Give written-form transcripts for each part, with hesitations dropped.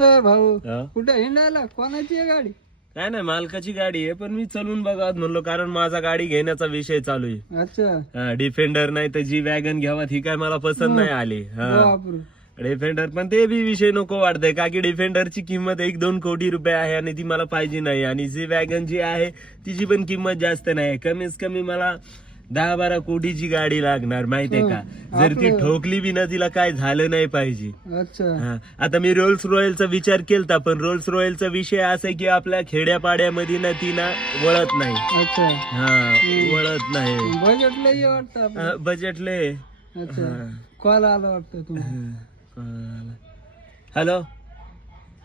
भाऊ हा? कुठे हिंडायला? कोणाची आहे गाडी? काय नाही, मालकाची गाडी आहे, पण मी चलून बघावत म्हणलो, कारण माझा गाडी घेण्याचा विषय चालू आहे. अच्छा डिफेंडर नाही तर जी वॅगन घ्यावा ही काय मला पसंत नाही आली. बापरे. डिफेंडर पण ते बी विषय नको वाटतंय, का की डिफेंडरची किंमत 1-2 कोटी रुपये आहे आणि ती मला पाहिजे नाही. आणि जी वॅगन जी आहे तिची पण किंमत जास्त नाही, कमीत कमी मला 10-12 कोटीची गाडी लागणार, माहितीये का. जर ती ठोकली बी ना, तिला काय झालं नाही पाहिजे. अच्छा आता मी रोल्स रॉयलचा विचार केलता, पण रोल्स रॉयलचा विषय असा आहे की आपल्या खेड्यापाड्यामध्ये ना ती ना वळत नाही. अच्छा वळत नाही. बजेट लय वाटतं आपलं. बजेटले. अच्छा कॉल आला वाटतं तुम्हाला. हॅलो,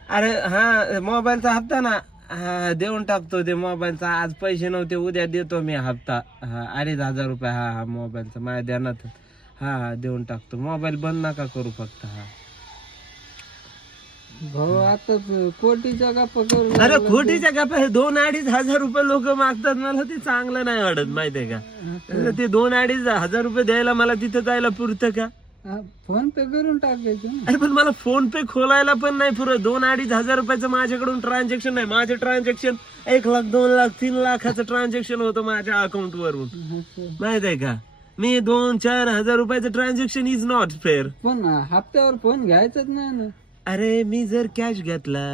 अरे हा मोबाईलचा हप्ता ना, हा देऊन टाकतो ते मोबाईलचा. आज पैसे नव्हते, उद्या देतो मी हप्ता. 2,500 रुपये. हा मोबाईलचा माझ्या ध्यानात. हा देऊन टाकतो. मोबाईल बंद नका करू फक्त. भाऊ आता कोटीच्या गप्पा करू. अरे खोटीच्या गप्पा, हे 2-2,500 रुपये लोक मागतात, मला ते चांगलं नाही वाटत, माहितीये का. ते 2-2,500 रुपये द्यायला मला तिथं जायला पुरतं का. फोन पे करून टाकायचं. अरे पण मला फोन पे खोलायला पण नाही पुरत. 2-2,500 रुपयाचं माझ्याकडून ट्रान्झॅक्शन नाही. माझे ट्रान्झॅक्शन 1 लाख, 2 लाख, 3 लाखाचं ट्रान्झॅक्शन होतं माझ्या अकाउंट वरून, माहित आहे का. मी 2-4 हजार रुपयाचं ट्रान्झॅक्शन इज नॉट फेअर. पण हप्त्यावर फोन घ्यायचाच नाही ना. अरे मी जर कॅश घेतला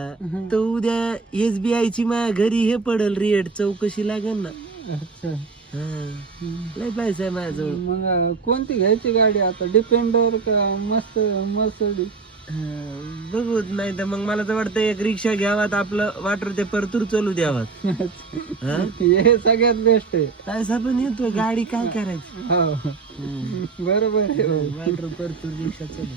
तर उद्या SBI ची माझ्या घरी हे पडल, रेट चौकशी लागेल ना. अच्छा लय पैसा आहे माझ्याजवळ. मग कोणती घ्यायची गाडी आता? डिफेंडर का मर्सिडीज? बघू, नाही तर मग मला तर वाटतं एक रिक्षा घ्यावात, आपलं वाटर ते परतूर चालू द्यावात. हे सगळ्यात बेस्ट आहे. पैसा पण येतो, गाडी काय करायची. हो बरोबर आहे. वाटर परतूर रिक्षा चालू.